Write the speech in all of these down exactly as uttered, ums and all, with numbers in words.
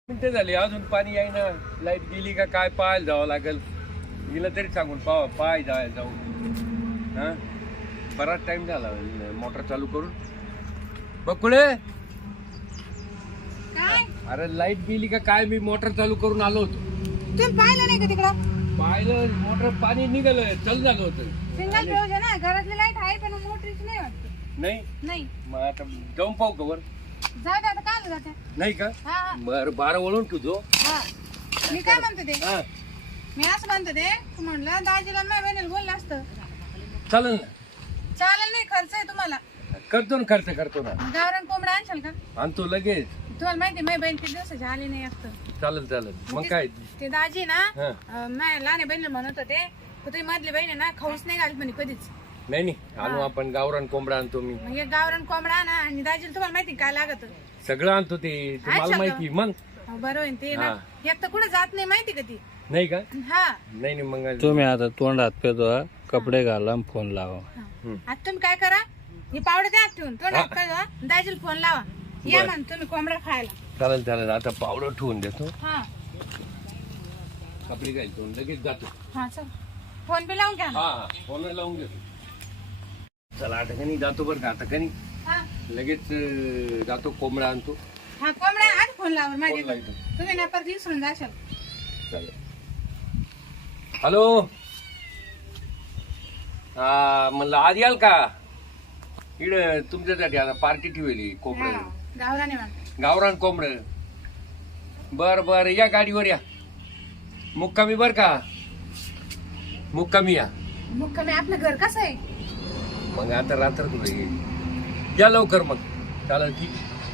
मिनिटं झाली अजून पाणी येईना. लाईट गेली का काय पाहायला जावं लागेल. गेलं तरी सांगून पाहा पाय जाय जाऊन. हा बराच टाइम झाला मोटर चालू करून. बकुळे काय? अरे लाईट गेली का काय? मी मोटर चालू करून आलो होतो. तुम्ही पाहिलं नाही का तिकडं? पाहिलं मोटर पाणी निघालं चालू झालं होतं. सिंगल फ्यूज आहे ना, घरातली लाईट आहे पण मोटरीची नाही वाटत. नाही नाही मग आता जाऊन पाहू का वर? जाऊ दे आता काय जाते. नाही का? हा हा बर बारा वळून तुझो. हा. मी काय म्हणतो ते, हा मी असं म्हणतो ते तू म्हणलं दाजीला नाही बहिणीला बोललं असतं. चालेल ना. चालेल नाही, खर्च आहे तुम्हाला. करतो ना खर्च करतो ना. गावरान कोंबडा आणशाल का? आणतो लगेच. तुम्हाला माहिती माझी बहीण किती दिवसाची आली नाही असतं. चालेल चालेल मग काय. ते दाजी ना हा. अं, माझ्या लहान बहिणीला म्हणत होते तर तुम्ही मधली बहीण आहे ना खाऊच नाही घालत म्हणे कधीच. नाही नाही आणू आपण गावरान कोंबडा आणतो मी. मग एक गावरान कोंबडा आणा आणि दाजीला तुम्हाला माहिती काय लागत. सगळं आणतो ते तुम्हाला अच्छा माहिती मग. बरोबर आहे ते ना. एक तर कुठे जात नाही माहिती का ती. नाही का? हा नाही नाही मग तुम्ही आता तोंड हात पेतो कपडे घाला आणि फोन लावा. आता तुम्ही काय करा, हे पावडे द्या ठेवून तोंडात कळवा, दाजीला फोन लावा या म्हण तुम्ही कोंबडा खायला. चालेल चालेल आता पावडर ठेवून देतो. हा कपडे घालतो लगेच जातो. हा चल फोन पे लावून घ्या ना. हा हा फोन लावून घेतो. चला आता कनी जातो बरं का. आता कनी हा लगेच अं, जातो कोंबडा आणतो. हा कोंबड्या आज फोन लावा फोन माझ्या. लावतो. तुम्ही ना परत विसरून जाशाल. चालेल. हॅलो हा म्हणलं आज याल का? इड तुमच्यासाठी आता पार्टी ठेवली कोंबड. हा, गावराने म्हणा. गावरान कोंबड. बर बर या गाडीवर या. मुक्कामी बर का? मुक्कामी या. मग कमी आपलं घर कसं आहे? मग आता रात्र तुला या लवकर मग. चालेल ठीक.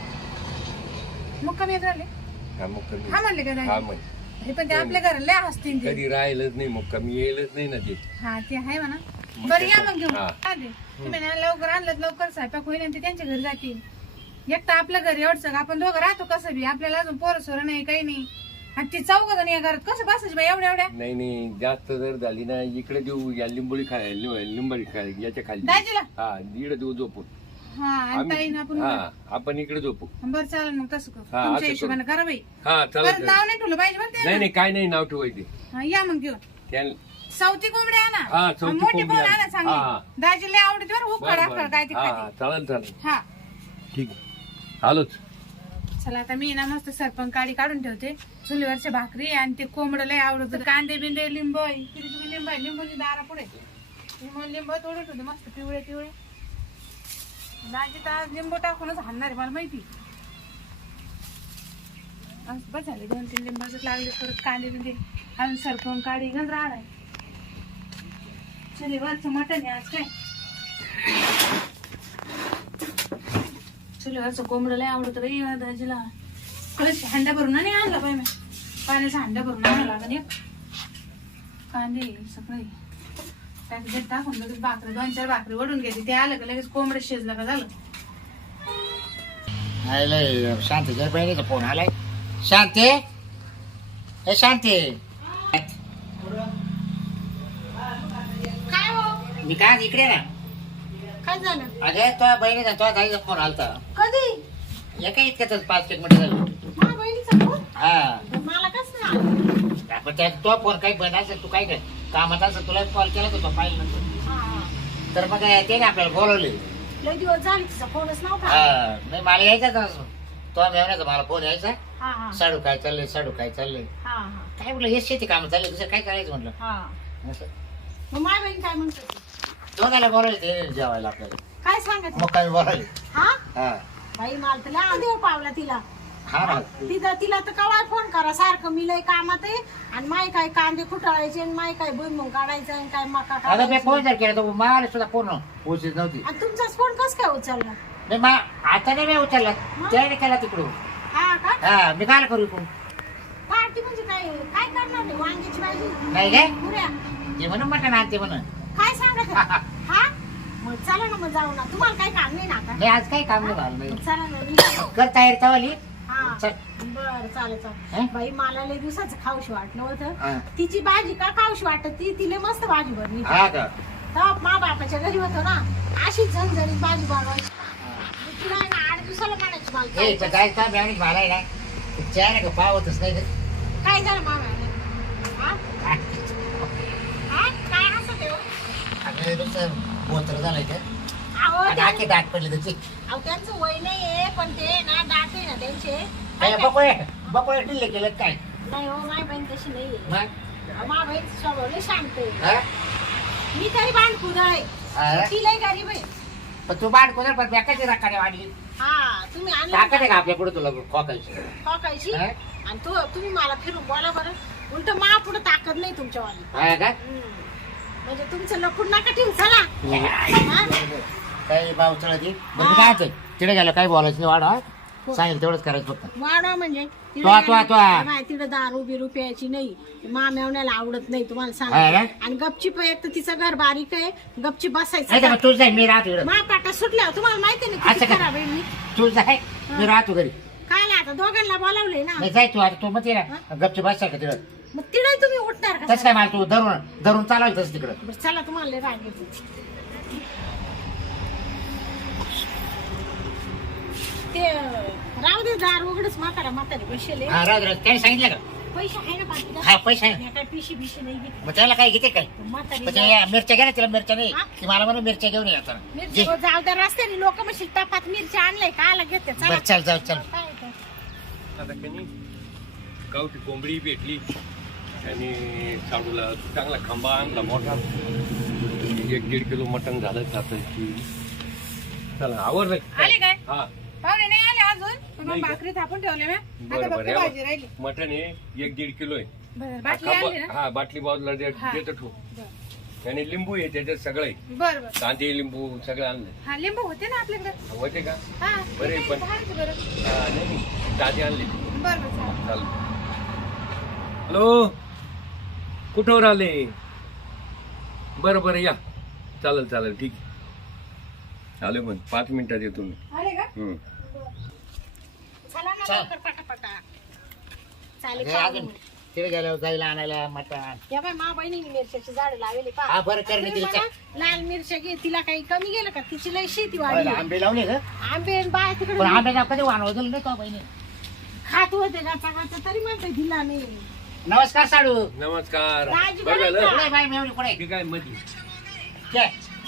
मग कमी येत राहिले. हा मुक्कामी. हा म्हणले का हा दाजी? मग हे पण ते आपल्या घराला लय हसतील ते. कधी राहिलंच नाही मुक्कामी येईलच नाही ना ते. हा ते आहे म्हणा. बरं या मग घेऊन. हा. आले. तुम्ही ना लवकर आणलं लवकर स्वयंपाक होईल आणि ते त्यांच्या घरी जातील. एक तर आपलं घर एवढचं आपण दोघं राहतो कसं बी, आपल्याला अजून पोरं सोरं नाही काही नाही. आणि ती चौघ जण या घरात कसं बसायची बाई एवढ्या एवढ्या? नाही नाही जास्त जर झाली ना इकडे देऊ या लिंबोळी खाय लिंबोळी खाय याच्या खाली. दाजीला हा इकडे देऊ झोपून. हा आणि ताईनं आपण हा आपण इकडे झोपू. बरं चालेल मग तसं करू. हा, तुमच्या असं हिशोबाने करा बाई. हा परत चालेल. नाव नाही ठेवलं पाहिजे बरं नाही ते. नाही काय नाही नाव ठेवायचे. हा, या मग घेऊन. त्या सावती कोंबडी आणा. हा, सावती आणि मोठी कोंबडी पण आणा. आणा हा. चांगली. दाजीला लय आवडते बरं उकड बरं, आकड बरं. काय ते हा खाते. चालेल चालेल हा ठीक आहे. आलोच. चला आता मी ना मस्त सरपंच काडी काढून ठेवते. चुलीवरच्या भाकरी आणि ते कोंबड लय आवडत. कांदे बिंदे लिंब किती लिंब आहे लिंबूची दारा पुढे लिंब लिंब तोडत होते मस्त पिवळे पिवळे. दाजी तर आज लिंबू टाकूनच हाणणार आहे मला माहिती. आज बस झाले दोन तीन लिंबाच लागले. परत कांदे बिंदे अजून सरपंच काडी गंज राहणार आहे. चुलीवरचं मटण आहे आज काय. चुलीवरचं कोंबडं लय आवडतं बाई दाजीला. कळस हांडा भरून नाही आणला बाई मी. पाण्याचा हांडा भरून आणावं लागेल. एक कांदे सगळे त्यात टाकून लगेच भाकरी दोन चार भाकरी वडून घेते. ते आलं का लगेच कोंबडं शिजलं का झालं. आयलंय शांतीच्या बहिणीचा फोन आलाय. शांती हे शांती काय हो मी काय इकडे ना. काय झालं? अगे तो बहिणीचा तो ताईचा फोन आलता. कधी? एका इतक्यातच पाच एक मिनिट झालं. माझ्या बहिणीचा फोन? हा मला कसं नाही आलं? पण त्यात तो फोन काही बंद असेल तू काय कर कामात असेल तुला कॉल केला तर तो पाहिलं नंतर. हा, हा. तर मग त्याने आपल्याला बोलवले. लय दिवस झाले तिचा फोनच नव्हता. हा नाही मला यायचाच तो मेवण्याचा मला फोन यायचा. हा हा साडू काय चाललंय साडू काय चाललंय हा हा काय म्हटलं हेच शेती काम चाललंय दुसरं काय करायचं म्हटलं. हा असं मग माझ्या बहीण काय म्हणतो? दोघाला बोलावले ते जेवायला आपल्याला. काय सांगत? मग काय बोलावले. हा हा बाई मला तर लय देव पावला तिला. हा ना तिला तिला तर कवा फोन करा सारखं मी लय कामात आहे आणि माय काय कांदे कुटाळायचे आणि माय काय भुईमुग काढायचा आणि काय मका आता मी काढायचा. फोन जर केला तर मला सुद्धा फोन उचलत नव्हती. आणि तुमचाच फोन कस काय उचलला? नाही मा आता नाही मी उचलला त्याने केला तिकडून. हा का? हा मी काय करू इकडून. पार्टी म्हणजे काय काय करणार नाही? वांग्याची भाजी नाही काय पुऱ्या ते म्हणून म्हटलं आणते म्हणून. काय सांगत आहे? हा मग चला ना मग जाऊ ना. तुम्हाला काही काम नाही ना आता? नाही आज काही काम नाही झालं नाही. चला ना निघा. कर तयारी तवाली. हा चल. बर चालेल हं? चालेल. बाई मला लय दिवसाचं खाऊशी वाटलं होतं. हा. तिची भाजी का खाऊशी वाटत ती तिला मस्त भाजी बनली. हा का तेव्हा मा बापाच्या घरी होतो ना अशी झणझणीत भाजी बनवायची. तिला आहे ना आठ दिवसाला म्हणायची मला ए खायचं. जायचं मी आणि मला आहे ना चेहरा का पावतच नाही रे. काय झालं मामा हा? काय? हा? काय हसत आहे हो? अगं नुसतं बोचरं झालंय का? अहो, त्या- डाके डाक पडले त्याचे. अहो, त्यांचं वय नाहीये पण ते ना डाक आहे ना त्यांचे काय बकोळे बकोळे टिल्ले केलं काय? नाही हो माझी बहीण तशी नाहीये मग माझ्या बहीण स्वभाव लय शांत आहे. हा? मी तरी बाण कुदळ आहे हा? ती लय गरीब आहे. पण तू बाण कोणा पण बॅकाची राखाने वाढली. हा तुम्ही आणलं ताकद आहे का आपल्या पुढे तुला खोकायची? खोकायची हा? आणि तू तुम्ही मला फिरून बोला बरं उलट मा पुढे ताकद नाही तुमच्यावाली हा का? म्हणजे तुमचं लपून नका ठेवू चला हा? काही भाव चढ काय तिकडे गेलं काही बोलायचं नाही वाढ सांगेल तेवढंच करायचं फक्त. वाढवा म्हणजे तो तो तो नाही तिकडे दारू बिरू प्यायची नाही मामेवण्याला आवडत नाही तुम्हाला सांग हा ना? आणि गपचीप एक तर तिचं घर बारीक आहे गपची नाही तर बसायचं मग तू जाय मी राहतो इकडं. महापाटा सुटल्यावर तुम्हाला माहिती ना असं किती का? खराब आहे मी तू जाय मी राहतो घरी. काय नाही आता दोघांना बोलावले ना नाही जाय तू आता तू मग ये ना गपची बस का तिकडं. मग तिकडे तुम्ही उठणार का तसं काय मला तू धरून धरून चालवायचं तिकडं. बरं, चला तुम्हाला लय राग येतो. ते राहू दे दार उघडच म्हातारा म्हातारे बसेले हा राहू दे, राहू दे. त्याने सांगितलं का? पैसे आहे ना बाकी हा पैसे आहे. मी काय पिशी बिशी नाही घेतली. मग त्याला काय घेते काय? म्हातारी मग त्याला मिरच्या घ्या ना तिला मिरच्या नाही हा? ती मला म्हणून मिरच्या घेऊन येतात. मिरची जाऊ त्या रस्त्याने लोक म्हणशील टपात मिरची आणलंय कायला घेते चला बरं चल जाऊ चल. काय ते? आता कनी गावठी कोंबडी भेटली आणि साडूला चांगला खंबा आणला मोठा एक दीड किलो मटण झालं आता की चला आवडलं आले काय हा पाहुणे नाही आले अजून पण मग नाही का? भाकरी थापून ठेवले मी आता बरं फक्त बरं भाजी हे राहिली बघ, मटण हे एक दीड किलो आहे बरं हा बाटली आणली खंबा- ना हा बाटली बाजूला दे- हा. देतो ठेवू बरं आणि लिंबू आहे त्याच्यात सगळं आहे बरं बरं. कांदे लिंबू सगळं आणलं हा लिंबू होते ना आपल्याकडे होते का हा बरे, ठीक आहे, पण- बाहेरचं बरं हा, नाही नाही, ताजे आणले बरं बरं चालेल. चालेल हॅलो कुठवर आले बरं बरं या चालेल चालेल ठीक आहे आले मग पाच मिनिटात येतो मी आले का हम्म. चला ना चल. लवकर पटापटा चालेल हे अजून तिकडे गेल्यावर जायला आणायला मटण. या बाय मा बहिणीने मिरच्याची झाड लावली पा हा, बरं कर मी तिला. लाल मिरच्या घे तिला काही कमी गेलं का तिची लय शेती वाढली आंबे लावले का? आंबे आणि बाय तिकडे पण आंब्याचा कधी वाण होतं नाही का बहिणी? खात होते गाचा गाचा तरी म्हणते दिला नाही नमस्कार साडू. नमस्कार राजी बरं बरं झालं कुठे बाई मेवणी कुठे? ठीक आहे मध्ये काय?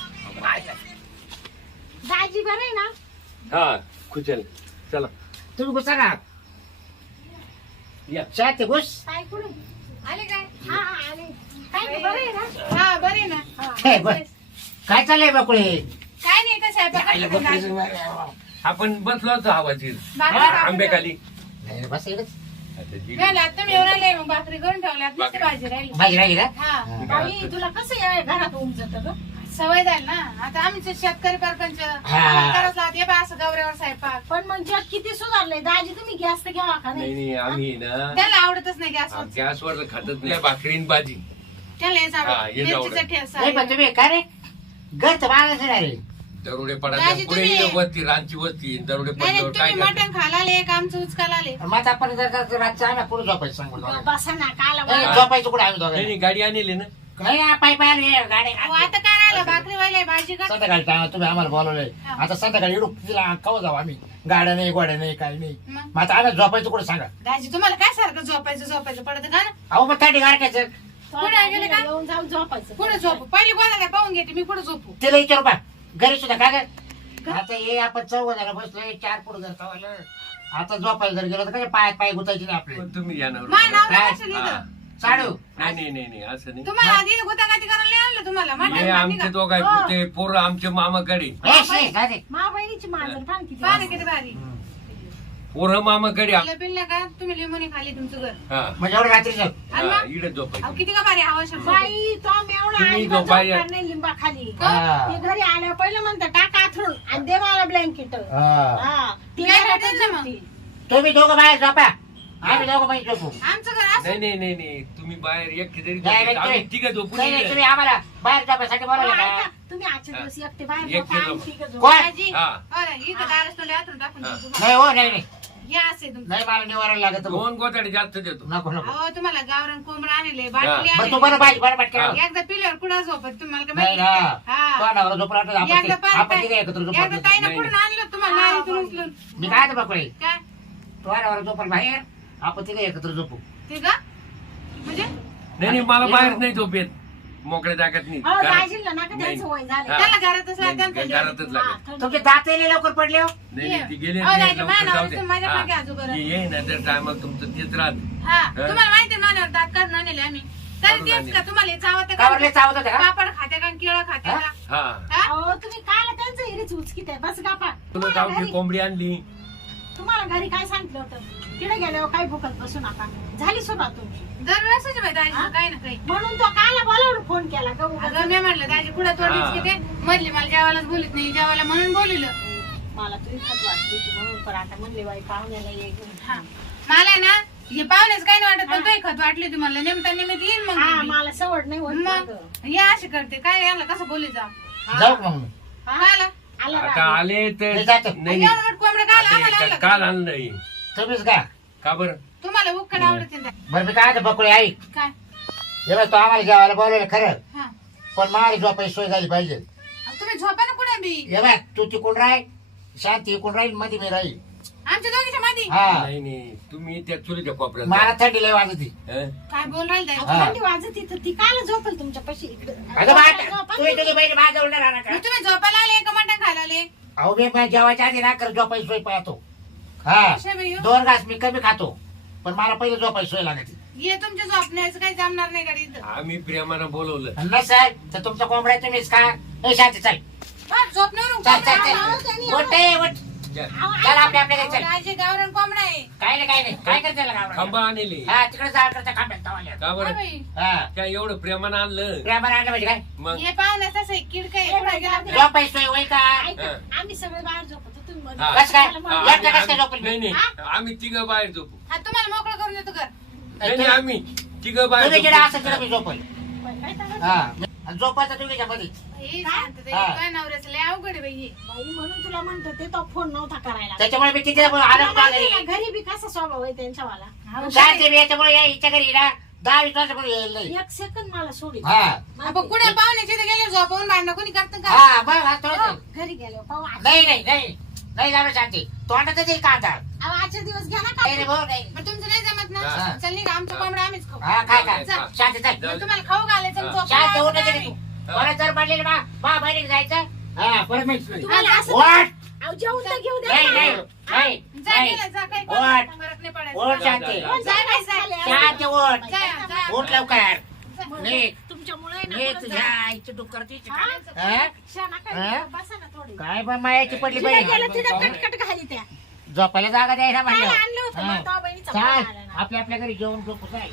दाजी बरं आहे ना हा खुचल चला तुम्ही घुसा ना या शाळेत ते घुस. काय कुठे आले काय हा हा आले काय गं, बरं आहे ना हा बरं आहे ना हा. हे, बरं. काय चाललंय बाकुळे? काय नाही कसं आहे आपण बसलो होतो हवाची बाकी आंबे खाली नाही, बस इकडेच. आता जी- आता मी एवढा आले मग भाकरी करून ठेवल्यात नुसती भाजी राहिली भाजी राहिली का? हा बाई तुला कसं या घरात उमजत ग सवय झाली ना आता आमचे शेतकरी परपंच हा. करायचं लागत हे बा असं गौऱ्यावर स्वयंपाक पण मग जग किती सुधारलंय दाजी तुम्ही गॅस तर घ्यावा का नाही नाही नाही आम्ही ना त्याला आवडतच नाही गॅस गॅसवर खातच नाही भाकरीन भाजी त्याला हेच हा, आवडत हेच आवडत. मिरचीचा ठेसा नाही पण तुम्ही काय रे घर तर मागायचं नाही रे. दरोडे दाजी, पडायच्या पुढे तुम्ही- इथं वस्ती रांची वस्ती दरोडे नाही नाही, पडल्यावर काय तुम्ही करते? मटण खायला आले का आमचं उचकाला आले मग आता आपण जर का रातचं आम्ही पुढे झोपायचं सांगू दोघांना. बसा ना काला नाही, हा. झोपायचं कुठे आम्ही नाही दोघांना? नाही गाडी आणली ना नाही ना, पाय पाय आले गाडी. आता काय राहिलं भाकरी वाले भाजी का संध्याकाळी टाइम तुम्ही आम्हाला बोलवलंय. हा. आता संध्याकाळी इडू तिला कवा जाऊ आम्ही? गाड्या नाही गोड्या नाही काही नाही. मग? मग आता आम्ही झोपायचं कुठे सांगा? दाजी तुम्हाला काय सारखं झोपायचं झोपायचं पडत का ना अहो मग थंडी गारकायचं. कुठे गेले का येऊन जाऊन झोपायचं कुठे झोपू पहिली कोणाला पाहून घेते मी कुठे झोपू तिला विचारू का घरी सुद्धा काय काय आता हे आपण चौघ जण बसलोय चार पुढे जर चावलं आता झोपायला जर गेलो तर काय पाय पाय गुतायचे नाही आपले. पण तुम्ही या माझ्या नवरा नवरा काय? कशाला हा. इथं? साडू नाही नाही नाही नाही असं नाही तुम्हाला आधी गुतागाती करायला नाही आणलं तुम्हाला मटण नाही खाते आमचे का? दोघं हो. आहेत ते पोरं आमच्या मामाकडे ए, शी, जा दे. मा बहिणीची मांजर पान किती पान किती भारी पोरं मामाकडे पिल्लं पिल्लं का तुम्ही लिंबूनी खाली तुमचं घर हा म्हणजे एवढं रात्रीचं आणि हा, मग? इकडे झोपायचं अहो, किती का भारी हवा शब्द बाई तो मेवढा तुम्ही आई जो बाई- झोपणार नाही लिंबा खाली हा. ते घरी आल्या पहिलं म्हणतं टाका आथरून आणि दे मला ब्लँकेट हा. ती काय भेटायचं मग तुम्ही दोघं बाहेर झोपा आम्ही दोघं बाहेर झोपू. आमचं घर असं नाही नाही नाही नाही तुम्ही बाहेर एक तरी नाही, झोपायचं. नाही, आम्ही नाही. तिघं झोपून नाही नाही, इकडे. तुम्ही आम्हाला बाहेर झोपायसाठी बोलवलं हो, ऐका, का? तुम्ही आजच्या दिवस एकटे बाहेर एक झोपा, किलो. आम्ही तिघं झोपू. कोण? दाजी, हा. बरं, इथं दारात तोंडी आतून टाकून हा. देऊ. नाही हो नाही नाही या असे तुमचं नाही मला निवारायला लागत भाऊ. दोन गोताडे जास्त देतो नको नको अहो तुम्हाला गावरान कोंबडा आणले हा. बाटली बरं तू बरं आणली पाहिजे बरं पटकन. हा. एकदा पिल्यावर कुठं झोपत तुम्हाला काय नाही माहिती ना आहे? हा. तो नवरा झोपला वाटत आपण एकदा ते- पाय- आपण तिघं एकत्र एकदा झोपलो. ताईनं नाही, कुठून आणलं तुम्हाला लारीतून उचलून मी काय बकुळे काय तो नवरा झोपला बाहेर आपण तिघे एकत्र झोपू. ते का म्हणजे नाही नाही मला बाहेर नाही झोपेत मोकळ्या जागेत नाही अहो, घरात- दाजीला नका द्यायचं वय झालं. हा. त्याला घरातच नाही, लागतं नाही, घरातच लागत तुमचे दात येले लवकर पडले हो. नाही नाही, ती गेली अहो, नाही, नाही, लवकर माझ्या जाऊ नवऱ्याचं दे. माझ्या हा. मागे आजोबा राहते. ये ना तर टायमाला तुमचं तेच राहत हा हा? तुम्हाला माहिती मान्यावर दात काढून आणले आम्ही तरी काढून तेच आणले. का तुम्हाला चावत कावरले चावत होते का? पापड खाते का केळं खाते हा? का हा हा? अहो, तुम्ही काल त्यांचं हिरीच उचकीत आहे बस गापा. तुला तुम्हाला गावठी घरी- कोंबडी आणली तुम्हाला घरी काय सांगितलं होतं तिकडे गेल्यावर काही भुकत बसू नका. झाली सुरुवात तुमची. दरवेळेस माहिती दाजी हा? काही ना काही म्हणून तो काला बोलावलं फोन केला का उगाच? अगं मी म्हणलं दाजी कुठं हा. तोडलीच की ते मधली मला जेवायलाच बोलत नाही जेवायला म्हणून बोलिलं मला तुझी खत वाटली होती म्हणून पण आता म्हणले बाई पाहुण्याला ये घेऊन. हा मला आहे ना हे पाहुणेच काही नाही वाटत पण काही खत वाटली होती मला नेमता निमित्त येईन मग हा मी. मला सवड नाही होत मग गं. हे अशी करते काय याला कसं बोली जा हा. जाऊ का मग? आला आला आता राग. आले तर नाही जातो. नाही एवढं मोठं कोंबडं काल आता आम्हाला हे आणलं का- काल का? आणलं नाही तुम्हीच का? का बरं तुम्हाला उकड आवडते ना बरं मी काय आता बकुळे ऐक. काय हे बघ, तो आम्हाला जेवायला बोलवलं खरं, हा पण मला झोपायची सोय झाली पाहिजे. अहो, तुम्ही झोपा ना कुठे बी हे बघ, तू तिकडून राहील, शांती इकडून राहील, मध्ये मी राहील. आमच्या दोघीच्या मध्ये हा नाही नाही तुम्ही त्या चुलीच्या कोपऱ्यात मला थंडी लय वाजती. हं? काय बोल राहील अहो, दाजी? हा. थंडी वाजत तर ती काल झोपेल तुमच्या पाशी इकडे. अगं बा, तू तुझी बहीण माझ्या जवळ नाही राहणार का? मग तुम्ही झोपायला आले का मटण खायला आले अहो मी माझ्या जेवायच्या आधी ना कर झोपायची सोय पाहतो. हा कशा बाई हो? दोन घास मी कमी खातो, पण मला पहिले झोपायची सोय लागते. ये तुमच्या झोपण्याचं काही जमणार नाही गाडी इथं आम्ही प्रेमानं बोलवलं आणि नसेल तर तुमचा कोंबड्या तुम्हीच खा. ए शांती चल बा, झोपण्यावरून चल कोंबडा चल आला. चल उठ ए, उठ. जा. चल आपल्या आपल्या घरी अहो, चल. दाजी गावरान कोंबडा आहे काय नाही काय नाही काय करते त्याला गावाला? खांबा आणले हा तिकडे जा करता खांब्यात तवाल्यात. का हा बरं बाई हा काय एवढं प्रेमानं आणलं प्रेमाने आणलं म्हणजे काय? मग हे पाहुण्याचं असं आहे, किडकं आहे, ए, कुठं गेला बाई, तर- झोपायची सोय होय का? ऐका, हा. आम्ही सगळे बाहेर झोपतो तुम्ही मध्ये. हा. कसं काय? मला हा, म्हणून- एकटं कसं काय आम्ही- झोपली? नाही नाही हा? आम्ही तिघं बाहेर झोपू हा, तुम्हाला मोकळं करून देतो घर नाही नाही आम्ही तिघं बाहेर तुम्ही जिकडे असं झोपू. तिकडे मी झोपल. काय सांगत? हा आणि झोपायचं तुम्ही मध्ये. हे शांतता, हा. हे काय नवऱ्याचं लय अवघड आहे बाई हे. बाई म्हणून तुला म्हणतो ते तो फोन नव्हता करायला. त्याच्यामुळे मी तिथे आलो तुला होतो माहिती घरी. आहे का, घरी बी कसा स्वभाव आहे त्यांच्यावाला. अहो, शांती मी याच्यामुळे या हिच्या घरी ना दहा वीस वर्षापूर्वी येईल नाही. एक सेकंद मला सोडित. हा आपण कुठे पाहुण्याच्या इथे गेले झोपवून भांडणं कोणी करतं का हा बघ आज थोडं हो, नाही. घरी गेलो पाहू आज. नाही नाही नाही नाही जाणार शांती तोंडातच येईल कांदा. अहो, आजचे दिवस घ्या ना नाही रे का भाऊ नाही. मग तुमचं नाही जमत हा. ना चल नाही का आमचं कोंबडा आम्हीच खाऊ हा काय काय जा. शांती चल. मग तुम्हाला खाऊ घालायचं आणि हा. झोपायला शांती लावायचं उठायचं नाही. नाही तू. परत जर पडलेलं बा बा बहिणीला जायचं. हा परत नाही. तुम्हाला असं वाट अहो, जेवून तर घेऊ द्या नाही ना. नाही नाही जा नाही. गेलं, जा, काही ओट. कोणाला फरक नाही पडायचा. ओट जा, शांती. जा, जा, बाई, जा. शांती ओट. जा, जा. ओट लवकर. म्हणून नीट. तुमच्यामुळे ना नीट कुठं तुझ्या जा- आईची डुक्कर तिची हा? हा? शाना काय, हा? बसा ना थोडी. काय बा मायाची पडली तिला बाई गेलं तिला कटकट घाली त्या. झोपायला जागा द्यायला काय म्हणलं. आणलं होतं मग तेव्हा बहिणीचा फोन चाल आला ना. आपल्या आपल्या घरी जेवण झोपू काय.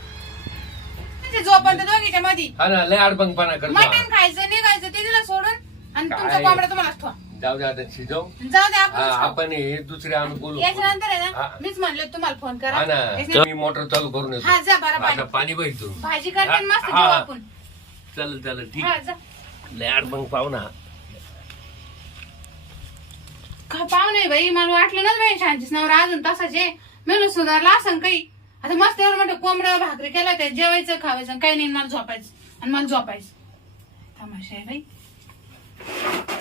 ते झोपण तर दोघीच्या मध्ये हा ना लय अडबंगपणा करतो मटण हा. खायचं निघायचं ते दिलं सोडून आणि तुमचा काय? कोंबडा तुम्हाला ठेवा जाऊ दे आता शिजव जाऊ दे हा, आपण आपण हे दुसरे आणून बोलू याच्यानंतर आहे ना हा. मीच म्हणले तुम्हाला फोन करा हा ना याच्यानंतर- मी मोटर चालू करून येतो हा जा बरं आता पाणी पाणी बघ तू भाजी करते आणि मस्त हा. जेवू आपण चल चल ठीक हा जा लय अडबंग पाहू ना का पाहू नाही बाई मला वाटलं ना बाई शांतीच नावर अजून तसाच आहे मेनू सुधारला असं काही आता मस्त एवढं मोठं कोंबड्या भाकरी केलं ते जेवायचं खावायचं काही नाही मला झोपायचं आणि मला झोपायचं तमाशा आहे बाई